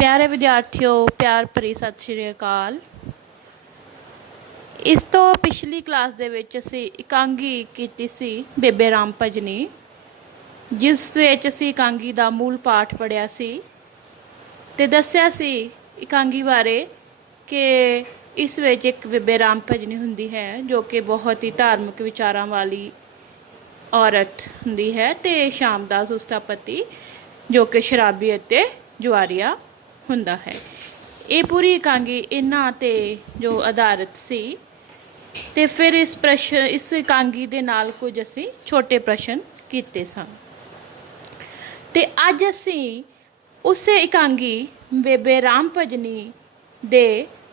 प्यारे विद्यार्थियों, प्यार भरी सत श्री अकाल। इस तो पिछली क्लास दे विच असी इकांगी कीती सी बेबे राम भजनी, जिस विच असी इकांगी दा मूल पाठ पढ़िया सी ते दस्सिया सी इकांगी बारे कि इस विच एक बेबे राम भजनी हुंदी है जो कि बहुत ही धार्मिक विचारां वाली औरत हुंदी है ते शामदास उसका पति जो कि शराबी अते जुआरिया हुंदा है। ये पूरी इकांगी इन्हां ते जो आधारित सी ते फिर इस इकांगी दे नाल कुछ असी छोटे प्रश्न कीते सन ते अज असी उस इकांगी बेबे राम भजनी दे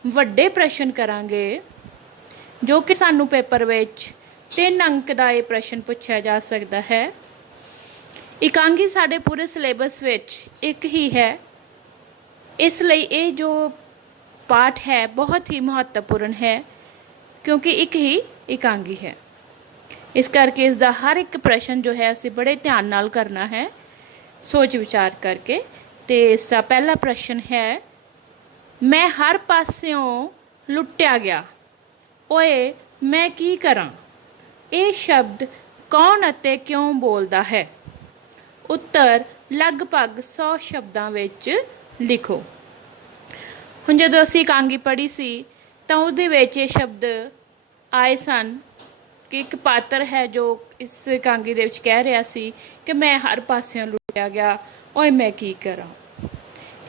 वड्डे प्रश्न करांगे जो कि सानू पेपर विच 3 अंक का ये प्रश्न पूछा जा सकता है। इकांगी साडे पूरे सिलेबस विच एक ही है, इसलिए ये जो पाठ है बहुत ही महत्वपूर्ण है क्योंकि एक ही इकांगी है। इस करके इसका हर एक प्रश्न जो है असी बड़े ध्यान नाल करना है, सोच विचार करके। तो इसका पहला प्रश्न है, मैं हर पास्यों लुट्या गया, ओए मैं की करां। ये शब्द कौन अते क्यों बोलता है? उत्तर लगभग 100 शब्दों विच लिखो। हुण जदों असीं इकांगी पढ़ी सी तां उहदे विच ये शब्द आए सन कि एक पात्र है जो इस इकांगी दे विच कह रहा सी कि मैं हर पास्यों लुटिया गया, ओए मैं की करां।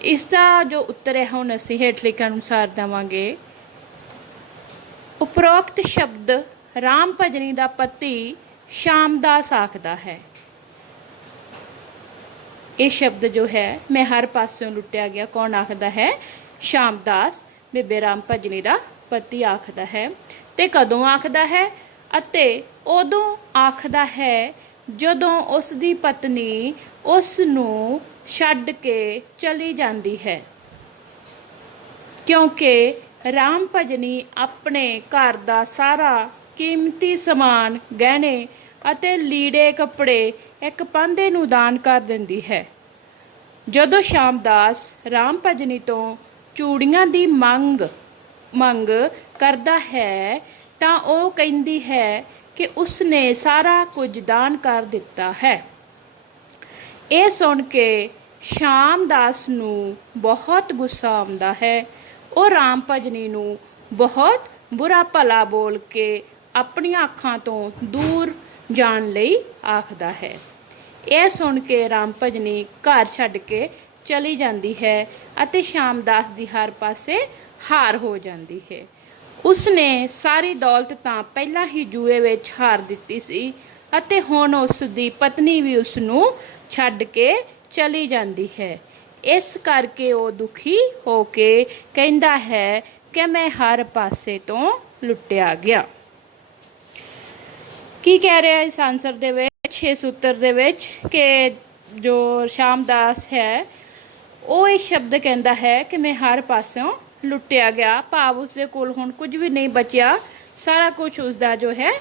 इसका जो उत्तर है हुण असीं हेठ लिखे अनुसार देवांगे। उपरोक्त शब्द राम भजनी दा पति शामदास आखदा है। ये शब्द जो है मैं हर पासों लुटिया गया कौन आखदा है? शामदास बेबे राम भजनी दा पति आखदा है। ते कदों आखदा है? अते उदों आखदा है जदों उसदी पत्नी उस नूं छड्ड के चली जाती है, क्योंकि राम भजनी अपने घर दा सारा कीमती समान गहने अते लीड़े कपड़े एक पांधे नूं दान कर दिंदी है। जदों शामदास राम भजनी तो चूड़ियां दी मंग करदा है तां ओह कहंदी है कि उसने सारा कुछ दान कर दिता है। ये सुन के शामदास नूं बहुत गुस्सा आउंदा है। ਉਹ राम भजनी नूं बहुत बुरा भला बोल के अपनी अखां तो दूर जाण लई आखदा है। यह सुन के राम भजनी घर छड्ड के चली जाती है अते शामदास दी हर पासे हार हो जाती है। उसने सारी दौलत तां पहला ही जूए विच हार दित्ती सी अते हुण उसदी पत्नी भी उसनूं छड्ड के चली जाती है। इस करके वो दुखी होके कहता है कि मैं हर पासे तो लुटिया गया। की कह रहा है इस आंसर दे विच, इस उत्तर दे विच कि जो शामदास है वो ये शब्द कहता है कि मैं हर पासों लुटिया गया, भाव उसके कोल हुण कुछ भी नहीं बचिया, सारा कुछ उसका जो है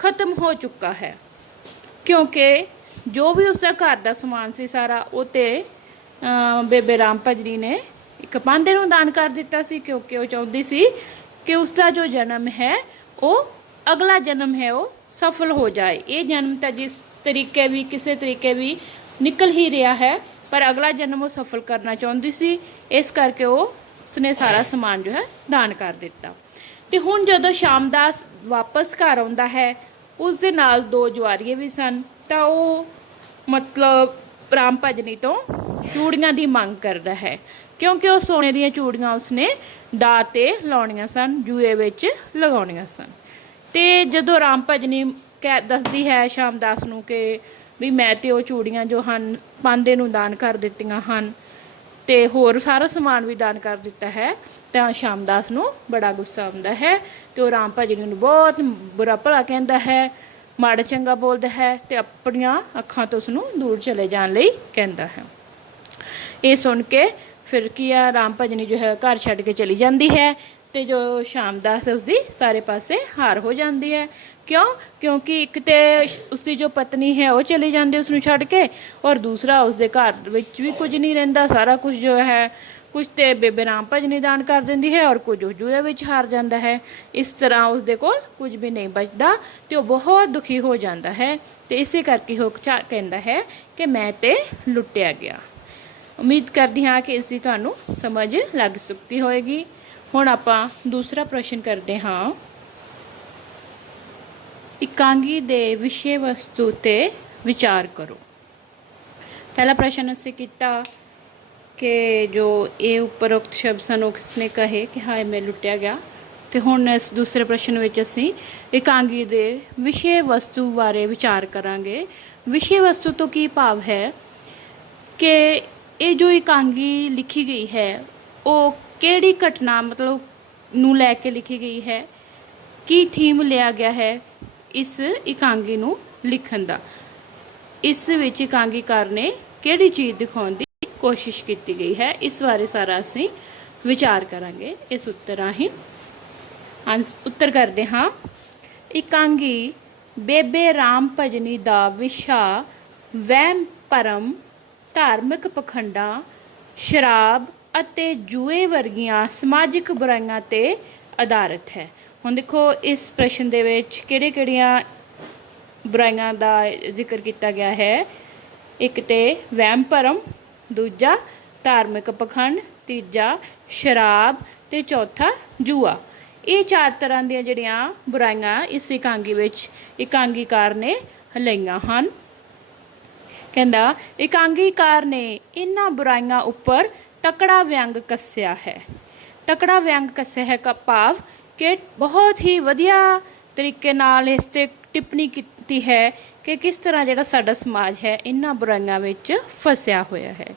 खत्म हो चुका है, क्योंकि जो भी उसका घर का समान सी सारा वो तो बेबे राम भजनी ने एक पांधे नूं दान कर दिता सी, क्योंकि वो चाहती सी कि उसका जो जन्म है वो अगला जन्म है वो सफल हो जाए। ये जन्म तो जिस तरीके भी किसी तरीके भी निकल ही रहा है, पर अगला जन्म वो सफल करना चाहती सी, इस करके वो उसने सारा समान जो है दान कर दिता। तो हुण जदों शामदास वापस घर आउंदा है उस दे नाल 2 जुआरीए भी सन, तो वो मतलब राम भजनी तो चूड़ियां की मंग करता है, क्योंकि वो सोने दी चूड़ियां उसने दाऽ ते लाउणियां सन, जुए विच लगाउणियां सन। ते जदों राम भजनी दसदी है शामदास नूं कि भी मैं तो वो चूड़ियां जो हन पांधे नूं दान कर दित्तियां हन ते होर सारा समान भी दान कर दिता है, तो शामदास नूं बड़ा गुस्सा आउंदा है ते वो राम भजनी नूं बहुत बुरा भला कहता है, माड़ा चंगा बोलता है तो अपनियां अखां तो उसनूं दूर चले जाने लई कहता है। ये सुन के फिर की है राम भजनी जो है घर छड्ड के चली जाती है तो जो शामदास है उसकी सारे पासे हार हो जाती है। क्यों? क्योंकि एक तो उसकी जो पत्नी है वो चली जाती उसनूं छड्ड के, और दूसरा उसके घर विच भी कुछ नहीं रहिंदा, सारा कुछ जो है कुछ तो बेबे राम भजनी दान कर देंदी है और कुछ जुए विच हार जाता है। इस तरह उसके कोल कुछ भी नहीं बचता तो बहुत दुखी हो जाता है। तो इसे करके वो कहता है कि मैं तो लुटिया गया। उम्मीद करती हाँ कि इसकी तुहानूं समझ लग सकती होएगी। हुण आपां दूसरा प्रश्न करते हाँ। इकांगी दे विषय वस्तु ते विचार करो। पहला प्रश्न असीं कीता कि जो ये उपरोक्त शब्द सन किसने कहे कि हाय मैं लुटिया गया। तो हुण इस दूसरे प्रश्न में असीं इकांगी दे विषय वस्तु बारे विचार करांगे। विषय वस्तु तो की भाव है कि ये जो इकांगी लिखी गई है वो किहड़ी घटना मतलब नूं लैके लिखी गई है, की थीम लिया गया है इस इकांगी नूं लिखण दा, इस विच इकांगीकार ने किहड़ी चीज़ दिखाउण दी कोशिश की गई है, इस बारे सारा असीं विचार करांगे इस उत्तर राहीं। उत्तर करते हाँ। इकांगी बेबे राम भजनी दा विशा वहम भरम, धार्मिक पखंडां, शराब ਅਤੇ ਜੂਏ ਵਰਗੀਆਂ ਸਮਾਜਿਕ ਬੁਰਾਈਆਂ ਤੇ ਆਧਾਰਿਤ ਹੈ। ਹੁਣ ਦੇਖੋ ਇਸ ਪ੍ਰਸ਼ਨ ਦੇ ਵਿੱਚ ਕਿਹੜੀਆਂ ਬੁਰਾਈਆਂ ਦਾ ਜ਼ਿਕਰ ਕੀਤਾ ਗਿਆ ਹੈ। ਇੱਕ ਤੇ ਵਹਿਮ ਭਰਮ, ਦੂਜਾ ਧਾਰਮਿਕ ਪਖੰਡ, ਤੀਜਾ ਸ਼ਰਾਬ ਤੇ ਚੌਥਾ ਜੂਆ। ਇਹ ਚਾਰ ਤਰ੍ਹਾਂ ਦੀਆਂ ਜਿਹੜੀਆਂ ਬੁਰਾਈਆਂ ਇਸ ਇਕਾਂਗੀ ਵਿੱਚ ਇਕਾਂਗੀਕਾਰ ਨੇ ਲਈਆਂ ਹਨ। ਕਹਿੰਦਾ ਇਕਾਂਗੀਕਾਰ ਨੇ ਇਹਨਾਂ ਬੁਰਾਈਆਂ ਉੱਪਰ तकड़ा व्यंग कस्या है। तकड़ा व्यंग कस्या है का भाव कि बहुत ही वधिया तरीके नाल इस ते टिप्पणी की है कि किस तरह जिहड़ा साडा समाज है इन्हां बुराइयां विच फसिया होया है।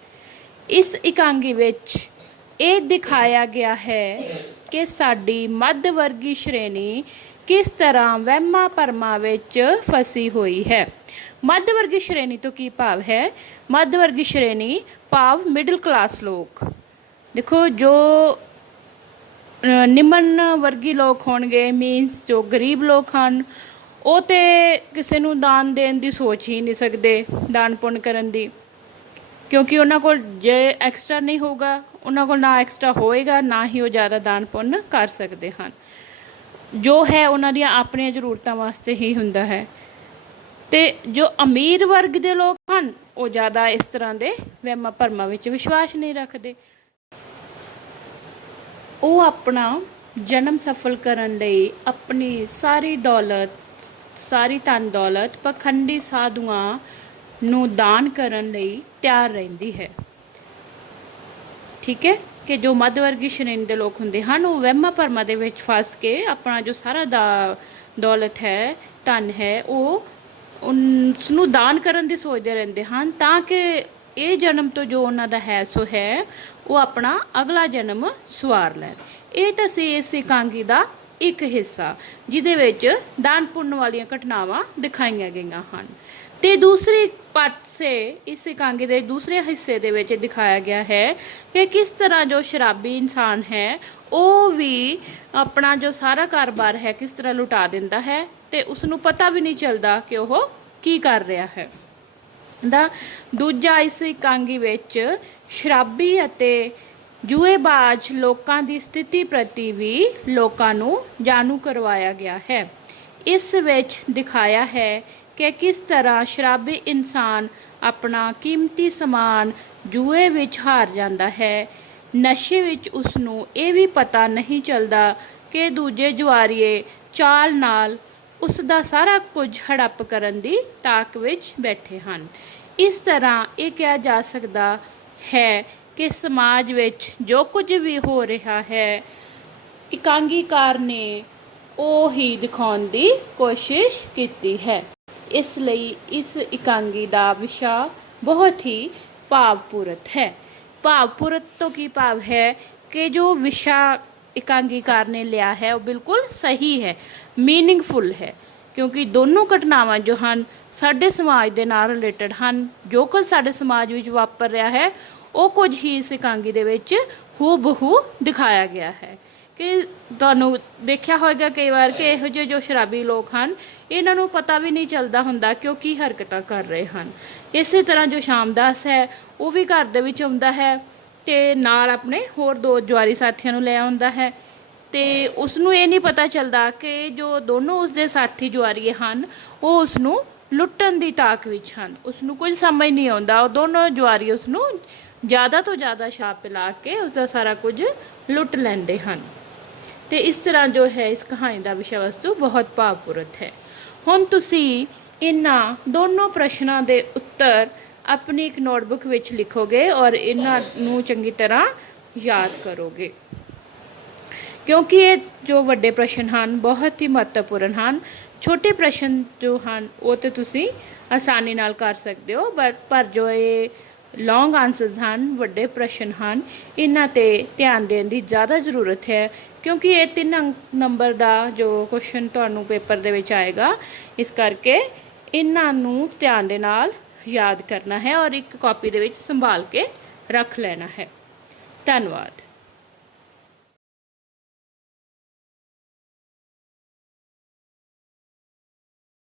इस इकांगी विच ये दिखाया गया है कि साडी मध्य वर्गी श्रेणी किस तरह वहमां भरमां विच फसी हुई है। मध्य वर्गी श्रेणी तो की भाव है? मध्य वर्गी श्रेणी भाव मिडिल क्लास लोग। देखो जो निम्न वर्गी लोग होणगे मीनस जो गरीब लोग हैं वो तो किसी नूं दान देण दी सोच ही नहीं सकते, दान पुण्य करन दी, क्योंकि उन्हां कोल जे एक्सट्रा नहीं होगा उन्हां कोल ना एक्सट्रा होएगा ना ही वो ज़्यादा दान पुण्य कर सकते हैं। जो है उन्हां दियां अपणियां जरूरतां वास्ते ही हुंदा है। तो जो अमीर वर्ग के लोग हैं वो ज़्यादा इस तरह के वहमां भरमां विच विश्वास नहीं रखते। वो अपना जन्म सफल करन लई अपनी सारी दौलत, सारी धन दौलत पखंडी साधुआं नूं दान करन लई तैयार रहिंदी है। ठीक है कि जो मध्यवर्गी श्रेणी के लोग होंदे हैं वो वहमां भरमां दे विच फस के अपना जो सारा दौलत है, धन है, वो उसनूं दान करन दी सोचते रहंदे हैं ताकि ये जन्म तो जो उन्हां दा है सो है वो अपना अगला जन्म सवार लैण। ये तो सी इस इकांगी का एक हिस्सा जिहदे विच दान पुण्य वालियां घटनावां दिखाईआं गईआं हन। ते दूसरी पासे इस इकांगी के दूसरे हिस्से दे विच दिखाया गया है कि किस तरह जो शराबी इंसान है वो भी अपना जो सारा कारोबार है किस तरह लुटा दिंदा है ते उसनूं पता भी नहीं चलता कि वह की कर रहा है। दूजा इस इकांगी विच शराबी अते जूएबाज लोकां दी स्थिति प्रति भी लोकां नूं जाणू करवाया गया है। इस विच दिखाया है कि किस तरह शराबी इंसान अपना कीमती समान जूए विच हार जाता है। नशे विच उसनूं ये भी पता नहीं चलता कि दूजे जुआरीए चाल नाल उसका सारा कुछ हड़प करन दी ताक विच बैठे हैं। इस तरह ये कहा जा सकता है कि समाज विच जो कुछ भी हो रहा है इकांगीकार ने वो ही दिखाउण दी कोशिश की है। इसलिए इस इकांगी का विषा बहुत ही भावपूरत है। भावपूरत तो की भाव है कि जो विषा इकांगीकार ने लिया है वो बिल्कुल सही है, मीनिंगफुल है, क्योंकि दोनों घटनावां जो हैं साडे समाज के नाल रिलेटेड हैं। जो कुछ साडे समाज में वापर रहा है वो कुछ ही इस इकांगी दे विच हूबहू दिखाया गया है ਕਿ ਤੁਹਾਨੂੰ ਦੇਖਿਆ ਹੋਵੇਗਾ ਕਈ ਵਾਰ ਕਿ ਇਹੋ ਜਿਹੇ ਜੋ ਸ਼ਰਾਬੀ ਲੋਕ ਹਨ ਇਹਨਾਂ ਨੂੰ ਪਤਾ ਵੀ ਨਹੀਂ ਚੱਲਦਾ ਹੁੰਦਾ ਕਿ ਉਹ ਕੀ ਹਰਕਤਾਂ ਕਰ ਰਹੇ ਹਨ। ਇਸੇ ਤਰ੍ਹਾਂ ਜੋ ਸ਼ਾਮਦਾਸ ਹੈ ਉਹ ਵੀ ਘਰ ਦੇ ਵਿੱਚ ਆਉਂਦਾ ਹੈ ਤੇ ਨਾਲ ਆਪਣੇ ਹੋਰ ਦੋ ਜੁਆਰੀ ਸਾਥੀਆਂ ਨੂੰ ਲੈ ਆਉਂਦਾ ਹੈ ਤੇ ਉਸ ਨੂੰ ਇਹ ਨਹੀਂ ਪਤਾ ਚੱਲਦਾ ਕਿ ਜੋ ਦੋਨੋਂ ਉਸਦੇ ਸਾਥੀ ਜੁਆਰੀ ਹਨ ਉਹ ਉਸ ਨੂੰ ਲੁੱਟਣ ਦੀ ਤਾਕ ਵਿੱਚ ਹਨ। ਉਸ ਨੂੰ ਕੁਝ ਸਮਝ ਨਹੀਂ ਆਉਂਦਾ, ਉਹ ਦੋਨੋਂ ਜੁਆਰੀ ਉਸ ਨੂੰ ਜ਼ਿਆਦਾ ਤੋਂ ਜ਼ਿਆਦਾ ਸ਼ਰਾਬ ਪਿਲਾ ਕੇ ਉਸਦਾ ਸਾਰਾ ਕੁਝ ਲੁੱਟ ਲੈਂਦੇ ਹਨ। ਤੇ ਇਸ ਤਰ੍ਹਾਂ ਜੋ ਹੈ ਇਸ ਕਹਾਣੀ ਦਾ ਵਿਸ਼ਾ ਵਸਤੂ ਬਹੁਤ ਭਾਵਪੂਰਤ ਹੈ। ਹੁਣ ਤੁਸੀਂ ਇਹਨਾਂ ਦੋਨੋਂ ਪ੍ਰਸ਼ਨਾਂ ਦੇ ਉੱਤਰ ਆਪਣੀ ਇੱਕ ਨੋਟਬੁੱਕ ਵਿੱਚ ਲਿਖੋਗੇ ਔਰ ਇਹਨਾਂ ਨੂੰ ਚੰਗੀ ਤਰ੍ਹਾਂ ਯਾਦ ਕਰੋਗੇ, ਕਿਉਂਕਿ ਇਹ ਜੋ ਵੱਡੇ ਪ੍ਰਸ਼ਨ ਹਨ ਬਹੁਤ ਹੀ ਮਹੱਤਵਪੂਰਨ ਹਨ। ਛੋਟੇ ਪ੍ਰਸ਼ਨ ਜੋ ਹਨ ਉਹ ਤੇ ਤੁਸੀਂ ਆਸਾਨੀ ਨਾਲ ਕਰ ਸਕਦੇ ਹੋ, ਪਰ ਜੋ ਇਹ ਲੌਂਗ ਆਨਸਰਸ ਹਨ, ਵੱਡੇ ਪ੍ਰਸ਼ਨ ਹਨ, ਇਹਨਾਂ ਤੇ ਧਿਆਨ ਦੇਣ ਦੀ ਜ਼ਿਆਦਾ ਜ਼ਰੂਰਤ ਹੈ ਕਿਉਂਕਿ ਇਹ 3 ਨੰਬਰ ਦਾ ਜੋ ਕੁਐਸਚਨ ਤੁਹਾਨੂੰ ਪੇਪਰ ਦੇ ਵਿੱਚ ਆਏਗਾ। ਇਸ ਕਰਕੇ ਇਹਨਾਂ ਨੂੰ ਧਿਆਨ ਦੇ ਨਾਲ ਯਾਦ ਕਰਨਾ ਹੈ ਔਰ ਇੱਕ ਕਾਪੀ ਦੇ ਵਿੱਚ ਸੰਭਾਲ ਕੇ ਰੱਖ ਲੈਣਾ ਹੈ। ਧੰਨਵਾਦ।